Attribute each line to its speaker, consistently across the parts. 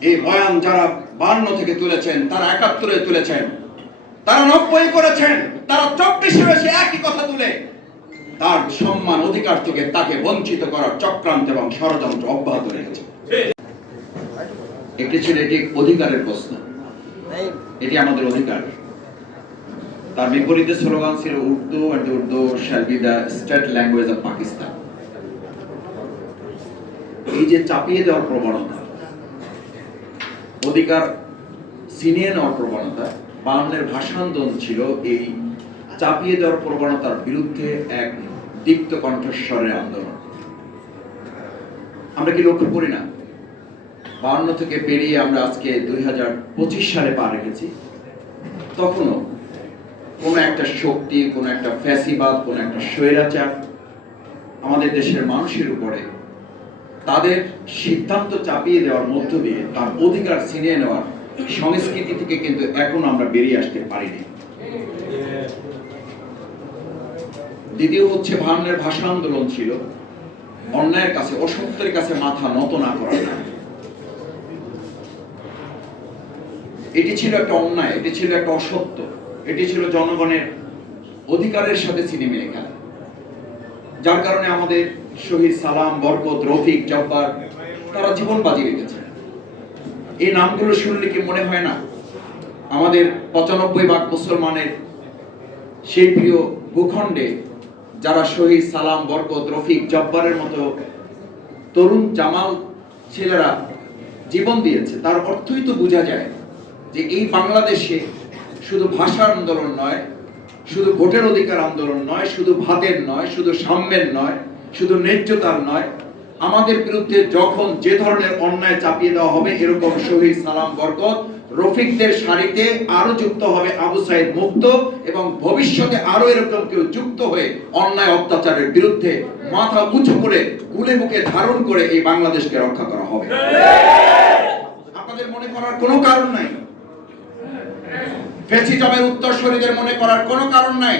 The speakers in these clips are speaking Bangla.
Speaker 1: এই বয়ান যারা বান্ন থেকে তুলেছেন, তারা একাত্তরে তুলেছেন, তারা নব্বই করেছেন, তারা চব্বিশে এসে একই কথা তুলে। তার সম্মান অধিকার থেকে তাকে বঞ্চিত করার চক্রান্ত এবং ষড়যন্ত্র অব্যাহত রেখেছে। একটি ছিল, এটি অধিকারের প্রশ্ন। এটি আমাদের অধিকার। তার বিপরীতে স্লোগান ছিল, Urdu and Urdu shall be the state language of Pakistan এই যে চাপিয়ে দেওয়ার প্রবণতা অধিকার ছিনিয়ে নেওয়ার প্রবণতা বাংলার ভাষা আন্দোলন ছিল এই চাপিয়ে দেওয়ার প্রবণতার বিরুদ্ধে এক দীপ্ত কণ্ঠস্বরের আন্দোলন। আমরা কি লক্ষ্য করি না? বাউন্ন থেকে পেরিয়ে আমরা আজকে দুই হাজার পঁচিশ সালে পা রেখেছি। তখনও কোনো একটা শক্তি, কোনো একটা ফ্যাসিবাদ, কোনো একটা স্বৈরাচার আমাদের দেশের মানুষের উপরে তাদের সিদ্ধান্ত চাপিয়ে দেওয়ার মধ্য দিয়ে তার অধিকার ছিনিয়ে নেওয়ার সংস্কৃতি থেকে কিন্তু এখন আমরা বেরিয়ে আসতে পারিনি। দ্বিতীয় হচ্ছে ভান্নের ভাষা আন্দোলন ছিল। অন্যায়ের কাছে, অসত্যের কাছে মাথা নত না করা। এটি ছিল একটা অন্যায়, এটি ছিল একটা অসত্য, এটি ছিল জনগণের অধিকারের সাথে সিনেমে খেলা। যার কারণে আমাদের শহীদ সালাম, বরকত, রফিক জব্বার তারা জীবন বাজি রেখেছে। এই নামগুলো শুনলে কি মনে হয় না? আমাদের পঁচানব্বই ভাগ মুসলমানের সেই প্রিয় ভূখণ্ডে যারা শহীদ সালাম, বরকত, রফিক জব্বারের মতো তরুণ, জামাল ছেলেরা জীবন দিয়েছে, তার অর্থই তো বোঝা যায় যে এই বাংলাদেশে শুধু ভাষার আন্দোলন নয়, শুধু ভোটের অধিকার আন্দোলন নয়, শুধু ভাতের নয়, শুধু সাম্যের নয় শুধু ন্যায্যতার নয়, আমাদের বিরুদ্ধে যখন যে ধরনের অন্যায় চাপিয়ে দেওয়া হবে, এরকম শহীদ সালাম বরকত রফিকদের সারিতে আরও যুক্ত হবে আবু সাইদ মুক্ত এবং ভবিষ্যতে আরও এরকম কেউ যুক্ত হয়ে অন্যায় অত্যাচারের বিরুদ্ধে মাথা উঁচু করে গুলে মুখে ধারণ করে এই বাংলাদেশকে রক্ষা করা হবে। আপনাদের মনে করার কোনো কারণ নাই? ফেসিজমের উত্তরসূরিদের মনে করার কোনো কারণ নাই?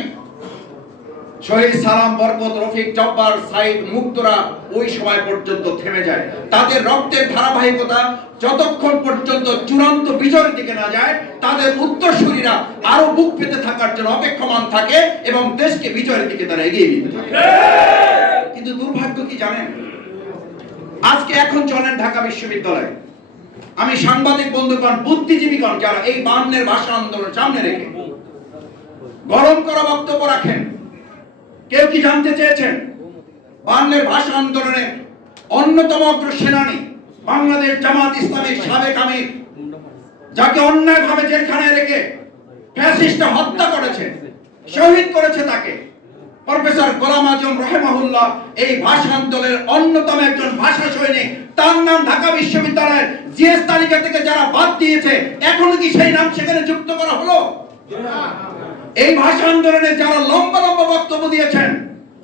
Speaker 1: শহীদ সালাম বরকত রফিক জব্বার, সাইদ মুক্তরা ওই সময় পর্যন্ত থেমে যায়। তাদের রক্তের ধারাবাহিকতা যতক্ষণ পর্যন্ত চূড়ান্ত বিজয়ের দিকে না যায়, তাদের উত্তরসূরিরা আরও বুক পেতে থাকার জন্য অপেক্ষমান থাকে এবং দেশকে বিজয়ের দিকে তারা এগিয়ে নিতে থাকে। কিন্তু দুর্ভাগ্য কি জানেন? আজকে এখন চলেন ঢাকা বিশ্ববিদ্যালয়। আমি সাংবাদিক বন্ধুগণ, বুদ্ধিজীবীগণ, যারা এই বান্নের ভাষা আন্দোলন সামনে রেখে গরম করা বক্তব্য রাখেন কেউ কি জানতে চেয়েছেন? বান্নের ভাষা আন্দোলনের অন্যতম অগ্র সেনানী বাংলাদেশ জামাত ইসলামীর সাবেক আমির, যাকে অন্যায়ভাবে জেলখানায় রেখে ফ্যাসিস্টে হত্যা করেছে, শহীদ করেছে তাকে। প্রফেসর গোলাম আজম রহেমাহুল্লাহ এই ভাষা আন্দোলনের অন্যতম একজন ভাষা সৈনিক। তার নাম ঢাকা বিশ্ববিদ্যালয়ের জিএস তালিকা থেকে যারা বাদ দিয়েছে, এখনও কি সেই নাম সেখানে যুক্ত করা হলো? এই ভাষা আন্দোলনে যারা লম্বা লম্বা বক্তব্য দিয়েছেন,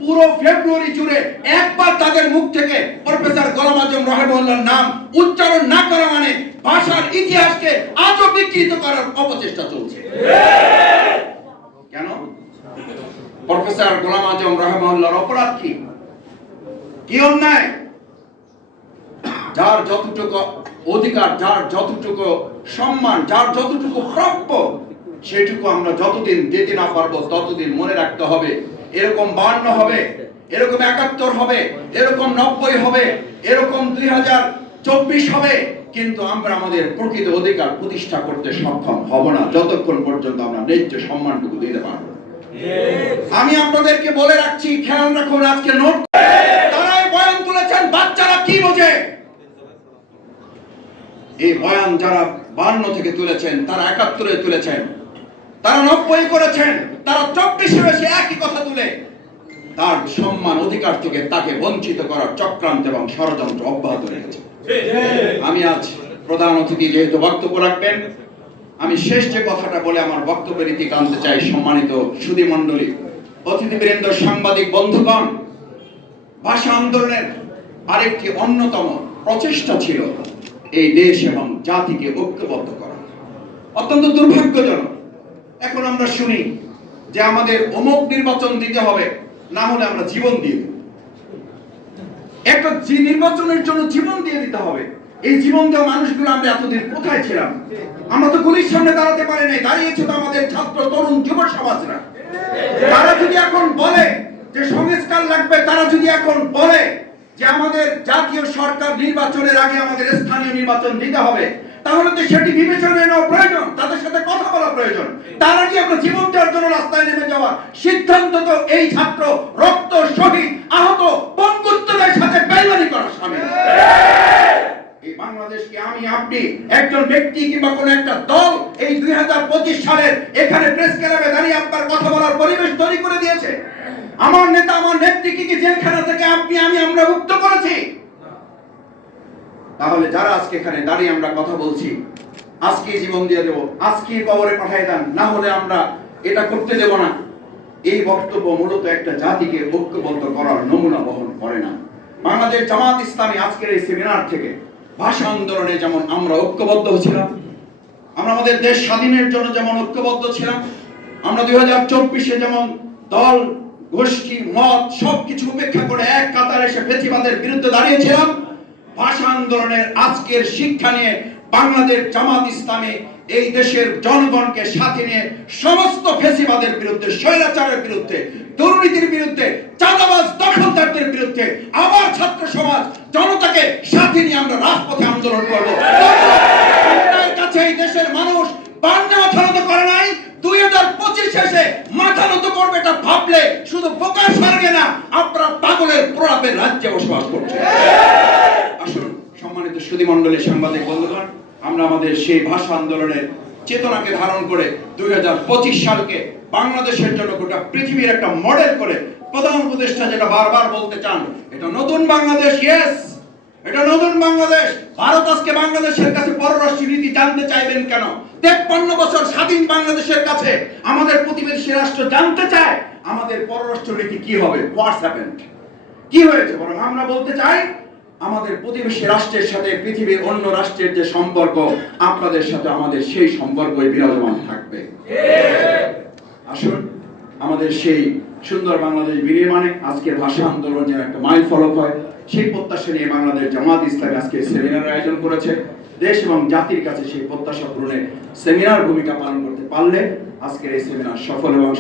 Speaker 1: পুরো ফেব্রুয়ারি জুড়ে একবার তাদের মুখ থেকে প্রফেসর গোলাম আজম রহেমুল্লাহর নাম উচ্চারণ না করা মানে ভাষার ইতিহাসকে আজও বিকৃত করার অপচেষ্টা চলছে। কেন? প্রফেসর গোলাম আজম রহমাউল্লাহর অপরাধ কি? কি অন্যায়? যার যতটুকু অধিকার, যার যতটুকু সম্মান, যার যতটুকু প্রাপ্য সেটুকু আমরা যতদিন দিতে না পারব, ততদিন মনে রাখতে হবে, এরকম বান্ন হবে, এরকম একাত্তর হবে, এরকম নব্বই হবে, এরকম দুই হাজার চব্বিশ হবে, কিন্তু আমরা আমাদের প্রকৃত অধিকার প্রতিষ্ঠা করতে সক্ষম হব না, যতক্ষণ পর্যন্ত আমরা ন্যায্য সম্মানটুকু দিতে পারব। আমি আপনাদেরকে বলে রাখছি, খেয়াল রাখুন আজকে নোট। তারাই বয়ান তুলেছেন, বাচ্চারা কি বোঝে? এই বয়ান যারা বান্ন থেকে তুলেছেন, তারা একাত্তরে তুলেছেন। তারা নব্বই করেছেন, তারা চব্বিশে এসে একই কথা তুলে। তার সম্মান অধিকার থেকে তাকে বঞ্চিত করার চক্রান্ত এবং ষড়যন্ত্র অব্যাহত রেখেছে। আমি আজ প্রধান অতিথি যেহেতু বক্তব্য রাখবেন, আমি শেষ যে কথাটা বলে আমার বক্তব্যের ইতি টানতে চাই সম্মানিত সুধী মণ্ডলী, অতিথিবৃন্দ, সাংবাদিক, বন্ধুগণ, ভাষা আন্দোলনের আরেকটি অন্যতম প্রচেষ্টা ছিল এই দেশ এবং জাতিকে ঐক্যবদ্ধ করা। অত্যন্ত দুর্ভাগ্যজনক এখন আমরা শুনি যে আমাদের অমুক নির্বাচন দিতে হবে, না হলে আমরা জীবন দিয়ে দেব। একটা নির্বাচনের জন্য জীবন দিয়ে দিতে হবে। এই জীবন দেওয়া মানুষগুলো আমরা এতদিন কোথায় ছিলাম? আমরা তো গুলির সামনে দাঁড়াতে পারি নাই, দাঁড়িয়েছে তো আমাদের ছাত্র, তরুণ, যুব সমাজরা। তারা যদি এখন বলে যে সংস্কার লাগবে, তারা যদি এখন বলে যে আমাদের জাতীয় সরকার নির্বাচনের আগে আমাদের স্থানীয় নির্বাচন দিতে হবে তাহলে তো সেটি বিবেচনায় নেওয়া প্রয়োজন তাদের সাথে কথা বলা প্রয়োজন। তার আগে আমরা জীবন দেওয়ার জন্য রাস্তায় নেমে যাওয়া সিদ্ধান্ত তো এই ছাত্র রক্ত শহীদ আহত পঙ্গুত্তরের সাথে বেইমানি করা সামিল এই বাংলাদেশকে আমি আপনি একজন ব্যক্তি কিংবা কোন একটা দল এই দুই হাজার পঁচিশ সালের এখানে প্রেস ক্লাবে দাঁড়িয়ে আপনার কথা বলার পরিবেশ তৈরি করে দিয়েছে। আমার নেতা আমার নেত্রীকে কি জেলখানা থেকে আপনি আমি আমরা মুক্ত করেছি? তাহলে যারা আজকে এখানে দাঁড়িয়ে আমরা কথা বলছি আজকে জীবন দিয়ে দেব আজকে কবরে পাঠিয়ে দেন, না হলে আমরা এটা করতে দেব না। এই বক্তব্য মূলত একটা জাতিকে ঐক্যবদ্ধ করার নমুনা বহন করে না। বাংলাদেশ জামাত ইসলামী আজকের এই সেমিনার থেকে ভাষা আন্দোলনে যেমন আমরা ঐক্যবদ্ধ ছিলাম, আমরা আমাদের দেশ স্বাধীনের জন্য যেমন ঐক্যবদ্ধ ছিলাম, আমরা দুই হাজার চব্বিশে যেমন দল, গোষ্ঠী, মত সবকিছু উপেক্ষা করে এক কাতারে এসে ফেসিবাদের বিরুদ্ধে দাঁড়িয়েছিলাম ভাষা আন্দোলনের আজকের শিক্ষা নিয়ে বাংলাদেশ জামাত ইসলামী এই দেশের জনগণকে সাথে নিয়ে সমস্ত ফেসিবাদের বিরুদ্ধে, স্বৈরাচারের বিরুদ্ধে, দুর্নীতির বিরুদ্ধে, চাঁদাবাজ দখলদারদের বিরুদ্ধে আবার ছাত্র সমাজ, জনতাকে সাথে নিয়ে আমরা রাজপথে আন্দোলন করব। কাছে এই দেশের মানুষ বান্না মাথা নত করে নাই, দুই হাজার পঁচিশ শেষে মাথা নত করবে এটা ভাবলে শুধু বোকার স্বর্গে না, আপনারা পাগলের প্রলাপের রাজ্যে বসবাস করছেন। আসুন সম্মানিত সাংবাদিক বন্ধুগণ, আমরা আমাদের সেই ভাষা আন্দোলনের চেতনাকে ধারণ করে দুই সালকে বাংলাদেশের জন্য গোটা পৃথিবীর একটা মডেল করে প্রধান উপদেষ্টা যেটা বারবার বলতে চান, এটা নতুন বাংলাদেশ ইয়েস এটা নতুন বাংলাদেশ! ভারত আজকে বাংলাদেশের কাছে পররাষ্ট্র নীতি জানতে চাইবেন কেন? তেপ্পান্ন বছর স্বাধীন বাংলাদেশের কাছে আমাদের প্রতিবেশী রাষ্ট্র জানতে চায়, আমাদের পররাষ্ট্র নীতি কি হবে? হোয়াটস কি হয়েছে? বরং আমরা বলতে চাই আমাদের প্রতিবেশী রাষ্ট্রের সাথে পৃথিবীর অন্য রাষ্ট্রের যে সম্পর্ক, আপনাদের সাথে আমাদের সেই সম্পর্কই বিরাজমান থাকবে। আসুন, আমাদের সেই সুন্দর বাংলাদেশ বিনির্মাণে আজকের ভাষা আন্দোলন যেন একটা মাইল ফলক হয়। সেই প্রত্যাশা নিয়ে বাংলাদেশ জামাত ইসলামী আজকে সেমিনার আয়োজন করেছে। দেশ এবং জাতির কাছে সেই প্রত্যাশা পূরণে সেমিনার ভূমিকা পালন করতে পারলে আজকের এই সেমিনার সফল এবং